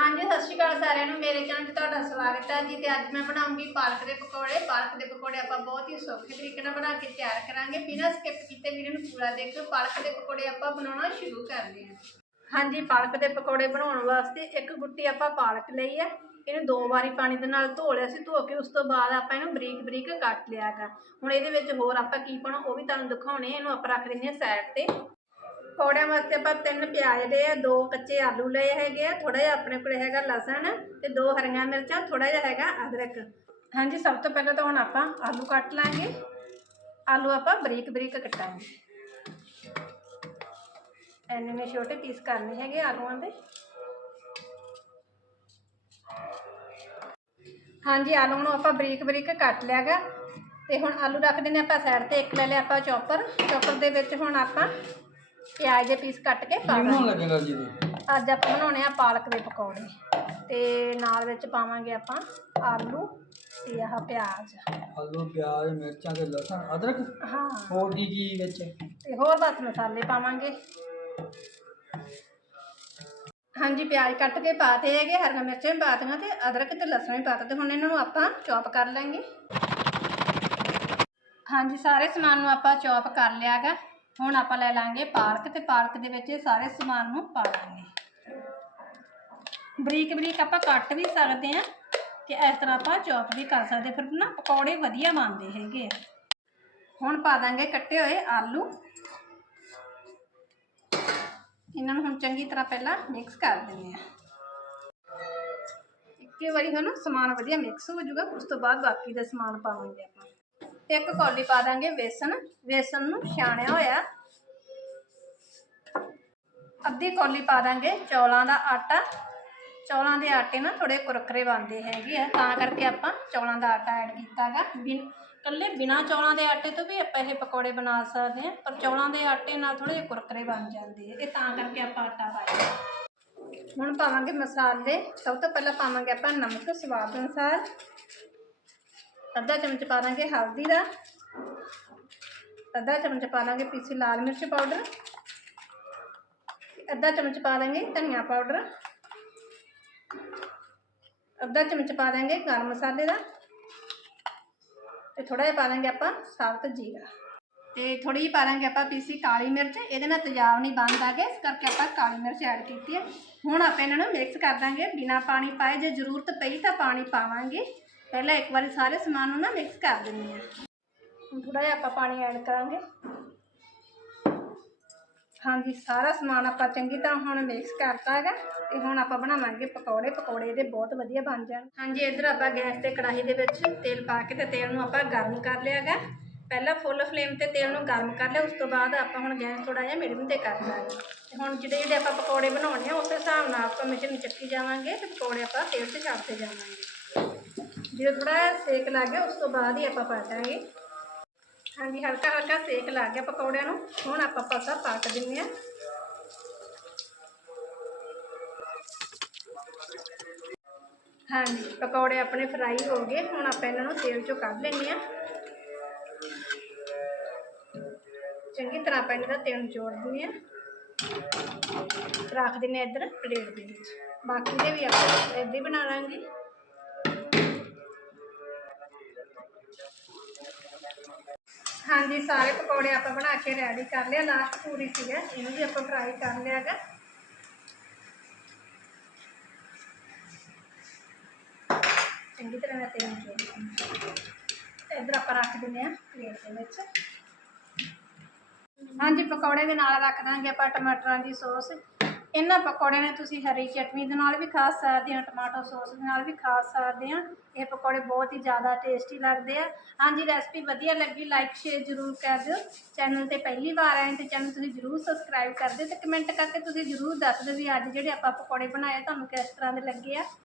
ਹਾਂਜੀ, ਸਤਿ ਸ਼੍ਰੀ ਅਕਾਲ ਸਾਰਿਆਂ ਨੂੰ। ਮੇਰੇ ਚੈਨਲ 'ਤੇ ਤੁਹਾਡਾ ਸਵਾਗਤ ਹੈ ਜੀ ਤੇ ਅੱਜ ਮੈਂ ਬਣਾਉਂਗੀ ਪਾਲਕ ਦੇ ਪਕੌੜੇ। ਪਾਲਕ ਦੇ ਪਕੌੜੇ ਆਪਾਂ ਬਹੁਤ ਹੀ ਸੌਖੇ ਤਰੀਕੇ ਨਾਲ ਬਣਾ ਕੇ ਤਿਆਰ ਕਰਾਂਗੇ। ਬਿਨਾਂ ਸਕਿਪ ਕੀਤੇ ਵੀਡੀਓ ਨੂੰ ਪੂਰਾ ਦੇਖੋ ਪਾਲਕ ਦੇ ਪਕੌੜੇ ਆਪਾਂ ਬਣਾਉਣਾ ਸ਼ੁਰੂ ਕਰਦੇ ਹਾਂ। ਹਾਂਜੀ, ਪਾਲਕ ਦੇ ਪਕੌੜੇ ਬਣਾਉਣ ਵਾਸਤੇ ਇੱਕ ਗੁੱਟੀ ਆਪਾਂ ਪਾਲਕ ਲਈ ਹੈ। ਇਹਨੂੰ ਦੋ ਵਾਰੀ ਪਾਣੀ ਦੇ ਨਾਲ ਧੋ ਲਿਆ ਸੀ। ਧੋ ਕੇ ਉਸ ਤੋਂ ਬਾਅਦ ਆਪਾਂ ਇਹਨੂੰ ਬਰੀਕ ਬਰੀਕ ਕੱਟ ਲਿਆਗਾ ਹੁਣ ਇਹਦੇ ਵਿੱਚ ਹੋਰ ਆਪਾਂ ਕੀ ਪਾਉਣਾ ਉਹ ਵੀ ਤੁਹਾਨੂੰ ਦਿਖਾਉਣੇ ਇਹਨੂੰ ਆਪਾਂ ਰੱਖ ਦਿੰਦੇ ਹਾਂ ਸਾਈਡ ਤੇ। ਪਕੌੜਿਆਂ ਵਾਸਤੇ ਆਪਾਂ ਤਿੰਨ ਪਿਆਜ਼ ਦੇ ਆ, ਦੋ ਕੱਚੇ ਆਲੂ ਲਏ ਹੈਗੇ ਆ ਥੋੜਾ ਜਿਹਾ ਆਪਣੇ ਕੋਲ ਹੈਗਾ ਲਸਣ ਤੇ ਦੋ ਹਰੀਆਂ ਮਿਰਚਾਂ ਥੋੜਾ ਜਿਹਾ ਹੈਗਾ ਅਦਰਕ। ਹਾਂਜੀ, ਸਭ ਤੋਂ ਪਹਿਲਾਂ ਤਾਂ ਹੁਣ ਆਪਾਂ ਆਲੂ ਕੱਟ ਲਾਂਗੇ। ਆਲੂ ਆਪਾਂ ਬਰੀਕ ਬਰੀਕ ਕੱਟਾਂਗੇ। ਐਨੇ ਨੇ ਛੋਟੇ ਪੀਸ ਕਰਨੇ ਹੈਗੇ ਆਲੂਆਂ ਦੇ। ਹਾਂਜੀ, ਆਲੂ ਨੂੰ ਆਪਾਂ ਬਰੀਕ ਬਰੀਕ ਕੱਟ ਲਿਆਗਾ ਤੇ ਹੁਣ ਆਲੂ ਰੱਖ ਦਿੰਦੇ ਆਪਾਂ ਸਾਈਡ ਤੇ, ਇੱਕ ਲੈ ਲਿਆ ਆਪਾਂ ਚੌਪਰ। ਚੌਪਰ ਦੇ ਵਿੱਚ ਹੁਣ ਆਪਾਂ ਪਿਆਜ਼ ਦੇ ਪੀਸ ਕੱਟ ਕੇ ਪਾ ਬਣਾਉਣ ਦਾਂਗੇ। ਲੱਗੇਗਾ ਜੀ? ਅੱਜ ਆਪਾਂ ਬਣਾਉਣੇ ਆ ਪਾਲਕ ਦੇ ਪਕੌੜੇ। ਤੇ ਨਾਲ ਵਿੱਚ ਪਾਵਾਂਗੇ ਆਪਾਂ ਆਲੂ ਤੇ ਆਹ ਪਿਆਜ਼। ਆਲੂ ਪਿਆਜ਼ ਮਿਰਚਾਂ ਤੇ ਲਸਣ ਅਦਰਕ? ਹਾਂ। ਹੋਰ ਕੀ ਕੀ ਵਿੱਚ? ਤੇ ਹੋਰ ਬਸ ਮਸਾਲੇ ਪਾਵਾਂਗੇ। ਹਾਂਜੀ ਪਿਆਜ਼ ਕੱਟ ਕੇ ਪਾਤੇ ਹੈਗੇ ਹਰੀਆਂ ਮਿਰਚਾਂ ਵੀ ਪਾਤੀਆਂ ਤੇ ਅਦਰਕ ਤੇ ਲਸਣ ਵੀ ਪਾਤਾ ਤੇ ਹੁਣ ਇਹਨਾਂ ਨੂੰ ਆਪਾਂ ਚੌਪ ਕਰ ਲਾਂਗੇ। ਹਾਂਜੀ ਸਾਰੇ ਸਮਾਨ ਨੂੰ ਆਪਾਂ ਚੌਪ ਕਰ ਲਿਆਗਾ ਹੁਣ ਆਪਾਂ ਲੈ ਲਾਂਗੇ ਪਾਲਕ ਤੇ ਪਾਲਕ ਦੇ ਵਿੱਚ ਇਹ ਸਾਰੇ ਸਮਾਨ ਨੂੰ ਪਾ ਲਾਂਗੇ। ਬਰੀਕ ਬਰੀਕ ਆਪਾਂ ਕੱਟ ਵੀ ਸਕਦੇ ਆ ਕਿ ਇਸ ਤਰ੍ਹਾਂ ਆਪਾਂ ਚੌਪ ਵੀ ਕਰ ਸਕਦੇ ਫਿਰ ਨਾ ਪਕੌੜੇ ਵਧੀਆ ਬਣਦੇ ਹੈਗੇ ਆ। ਹੁਣ ਪਾ ਦਾਂਗੇ ਕੱਟੇ ਹੋਏ ਆਲੂ। ਇਹਨਾਂ ਨੂੰ ਹੁਣ ਚੰਗੀ ਤਰ੍ਹਾਂ ਪਹਿਲਾਂ ਮਿਕਸ ਕਰ ਦਿੰਦੇ ਆ ਇੱਕੇ ਵਾਰੀ ਹੁਣ ਸਮਾਨ ਵਧੀਆ ਮਿਕਸ ਹੋ ਜਾਊਗਾ, ਉਸ ਤੋਂ ਬਾਅਦ ਬਾਕੀ ਦਾ ਸਮਾਨ ਪਾਵਾਂਗੇ ਆਪਾਂ। ਇੱਕ ਕੌਲੀ ਪਾ ਦਾਂਗੇ ਵੇਸਣ ਵੇਸਣ ਨੂੰ ਛਾਣਿਆ ਹੋਇਆ। ਅੱਧੀ ਕੌਲੀ ਪਾ ਦਾਂਗੇ ਚੌਲਾਂ ਦਾ ਆਟਾ। ਚੌਲਾਂ ਦੇ ਆਟੇ ਨਾਲ ਥੋੜੇ ਕੁਰਕਰੇ ਬਣਦੇ ਹੈਗੇ ਆ, ਤਾਂ ਕਰਕੇ ਆਪਾਂ ਚੌਲਾਂ ਦਾ ਆਟਾ ਐਡ ਕੀਤਾਗਾ। ਬਿਨ ਕੱਲੇ ਬਿਨਾ ਚੌਲਾਂ ਦੇ ਆਟੇ ਤੋਂ ਵੀ ਆਪਾਂ ਇਹ ਪਕੌੜੇ ਬਣਾ ਸਕਦੇ ਹਾਂ, ਪਰ ਚੌਲਾਂ ਦੇ ਆਟੇ ਨਾਲ ਥੋੜੇ ਜਿਹੇ ਕੁਰਕਰੇ ਬਣ ਜਾਂਦੇ ਆ, ਇਹ ਤਾਂ ਕਰਕੇ ਆਪਾਂ ਆਟਾ ਪਾਇਆ ਹੁਣ ਪਾਵਾਂਗੇ ਮਸਾਲੇ, ਸਭ ਤੋਂ ਪਹਿਲਾਂ ਪਾਵਾਂਗੇ ਆਪਾਂ ਨਮਕ ਸਵਾਦ ਅਨੁਸਾਰ। ਅੱਧਾ ਚਮਚ ਪਾ ਦਾਂਗੇ ਹਲਦੀ ਦਾ। ਅੱਧਾ ਚਮਚ ਪਾ ਦਾਂਗੇ ਪੀਸੀ ਲਾਲ ਮਿਰਚ ਪਾਊਡਰ। ਅੱਧਾ ਚਮਚ ਪਾ ਦਾਂਗੇ ਧਨੀਆ ਪਾਊਡਰ। ਅੱਧਾ ਚਮਚ ਪਾ ਦਾਂਗੇ ਗਰਮ ਮਸਾਲੇ ਦਾ। ਤੇ ਥੋੜਾ ਜਿਹਾ ਪਾ ਦਾਂਗੇ ਆਪਾਂ ਸਾਬਤ ਜੀਰਾ। ਤੇ ਥੋੜੀ ਜਿਹੀ ਪਾ ਦਾਂਗੇ ਆਪਾਂ ਪੀਸੀ ਕਾਲੀ ਮਿਰਚ। ਇਹਦੇ ਨਾਲ ਤੇਜ਼ਾਬ ਨਹੀਂ ਬਣਦਾਗੇ ਇਸ ਕਰਕੇ ਆਪਾਂ ਕਾਲੀ ਮਿਰਚ ਐਡ ਕੀਤੀ ਹੈ। ਹੁਣ ਆਪਾਂ ਇਹਨਾਂ ਨੂੰ ਮਿਕਸ ਕਰ ਦਾਂਗੇ। ਬਿਨਾ ਪਾਣੀ ਪਾਏ ਜੇ ਜ਼ਰੂਰਤ ਪਈ ਤਾਂ ਪਾਣੀ ਪਾਵਾਂਗੇ। ਪਹਿਲਾਂ ਇੱਕ ਵਾਰੀ ਸਾਰੇ ਸਮਾਨ ਨੂੰ ਨਾ ਮਿਕਸ ਕਰ ਦਿੰਦੇ ਹਾਂ। ਹੁਣ ਥੋੜਾ ਜਿਹਾ ਆਪਾਂ ਪਾਣੀ ਐਡ ਕਰਾਂਗੇ। ਹਾਂਜੀ, ਸਾਰਾ ਸਮਾਨ ਆਪਾਂ ਚੰਗੀ ਤਰ੍ਹਾਂ ਹੁਣ ਮਿਕਸ ਕਰਤਾ ਹੈਗਾ ਤੇ ਹੁਣ ਆਪਾਂ ਬਣਾਵਾਂਗੇ ਪਕੌੜੇ। ਪਕੌੜੇ ਇਹਦੇ ਬਹੁਤ ਵਧੀਆ ਬਣ ਜਾਣ। ਹਾਂਜੀ, ਇੱਧਰ ਆਪਾਂ ਗੈਸ ਤੇ ਕੜਾਹੀ ਦੇ ਵਿੱਚ ਤੇਲ ਪਾ ਕੇ ਤੇ ਤੇਲ ਨੂੰ ਆਪਾਂ ਗਰਮ ਕਰ ਲਿਆ ਹੈਗਾ। ਪਹਿਲਾਂ ਫੁੱਲ ਫਲੇਮ ਤੇ ਤੇਲ ਨੂੰ ਗਰਮ ਕਰ ਲਿਆ, ਉਸ ਤੋਂ ਬਾਅਦ ਆਪਾਂ ਹੁਣ ਗੈਸ ਥੋੜਾ ਜਿਹਾ ਮੀਡੀਅਮ ਤੇ ਕਰ ਦਾਂਗੇ ਤੇ ਹੁਣ ਜਿਹੜੇ ਜਿਹੜੇ ਆਪਾਂ ਪਕੌੜੇ ਬਣਾਉਣੇ ਆ, ਉਸ ਹਿਸਾਬ ਨਾਲ ਆਪਾਂ ਮਸ਼ੀਨ ਚੱਕੀ ਜਾਵਾਂਗੇ ਤੇ ਪਕੌੜੇ ਆਪਾਂ ਤੇਲ 'ਚ ਛੱਡਦੇ ਜਾਵਾਂਗੇ। ਜਦੋਂ ਥੋੜਾ ਜਿਹਾ ਸੇਕ ਲੱਗ ਗਿਆ, ਉਸ ਤੋਂ ਬਾਅਦ ਹੀ ਆਪਾਂ ਪਾ ਦਾਂਗੇ ਹਾਂਜੀ, ਹਲਕਾ ਹਲਕਾ ਸੇਕ ਲੱਗ ਗਿਆ ਪਕੌੜਿਆਂ ਨੂੰ। ਹੁਣ ਆਪਾਂ ਪਾਸਾ ਪੱਕ ਦਿੰਦੇ ਆ ਹਾਂਜੀ, ਪਕੌੜੇ ਆਪਣੇ ਫਰਾਈ ਹੋ ਗਏ। ਹੁਣ ਆਪਾਂ ਇਹਨਾਂ ਨੂੰ ਤੇਲ ਚੋਂ ਕੱਢ ਲੈਂਦੇ ਆ ਚੰਗੀ ਤਰ੍ਹਾਂ ਆਪਾਂ ਇਹਨਾਂ ਦਾ ਤੇਲ ਜੋੜ ਦਿੰਦੇ ਆ ਰੱਖ ਦਿੰਦੇ ਆ ਇੱਧਰ ਪਲੇਟ ਦੇ ਵਿੱਚ। ਬਾਕੀ ਦੇ ਵੀ ਆਪਾਂ ਇੱਦਾਂ ਹੀ ਬਣਾ ਲਾਂਗੇ। ਹਾਂਜੀ, ਸਾਰੇ ਪਕੌੜੇ ਆਪਾਂ ਬਣਾ ਕੇ ਰੈਡੀ ਕਰ ਲਿਆ ਲਾਸਟ ਪੂਰੀ ਸੀਗਾ, ਇਹਨੂੰ ਵੀ ਆਪਾਂ ਫਰਾਈ ਕਰ ਲਿਆ ਚੰਗੀ ਤਰ੍ਹਾਂ ਤੇਲ ਨਿਚੋੜ ਇੱਧਰ ਆਪਾਂ ਰੱਖ ਦਿੰਦੇ ਆ ਪਲੇਟ ਦੇ ਵਿੱਚ। ਹਾਂਜੀ, ਪਕੌੜੇ ਦੇ ਨਾਲ ਰੱਖ ਦਾਂਗੇ ਆਪਾਂ ਟਮਾਟਰਾਂ ਦੀ ਸੌਸ। ਇਹਨਾਂ ਪਕੌੜਿਆਂ ਨੇ ਤੁਸੀਂ ਹਰੀ ਚਟਨੀ ਦੇ ਨਾਲ ਵੀ ਖਾ ਸਕਦੇ ਆ, ਟਮਾਟੋ ਸੌਸ ਦੇ ਨਾਲ ਵੀ ਖਾ ਸਕਦੇ ਆ। ਇਹ ਪਕੌੜੇ ਬਹੁਤ ਹੀ ਜ਼ਿਆਦਾ ਟੇਸਟੀ ਲੱਗਦੇ ਆ। ਹਾਂਜੀ, ਰੈਸਪੀ ਵਧੀਆ ਲੱਗੀ, ਲਾਈਕ, ਸ਼ੇਅਰ ਜ਼ਰੂਰ ਕਰ ਦਿਓ। ਚੈਨਲ ਤੇ ਪਹਿਲੀ ਵਾਰ ਆਏ ਤੇ ਚੈਨਲ ਤੁਸੀਂ ਜ਼ਰੂਰ ਸਬਸਕ੍ਰਾਈਬ ਕਰ ਦਿਓ ਤੇ ਕਮੈਂਟ ਕਰਕੇ ਤੁਸੀਂ ਜ਼ਰੂਰ ਦੱਸ ਦਿਓ ਵੀ ਅੱਜ ਜਿਹੜੇ ਆਪਾਂ ਪਕੌੜੇ ਬਣਾਏ ਤੁਹਾਨੂੰ ਕਿਸ ਤਰ੍ਹਾਂ ਦੇ ਲੱਗੇ ਆ।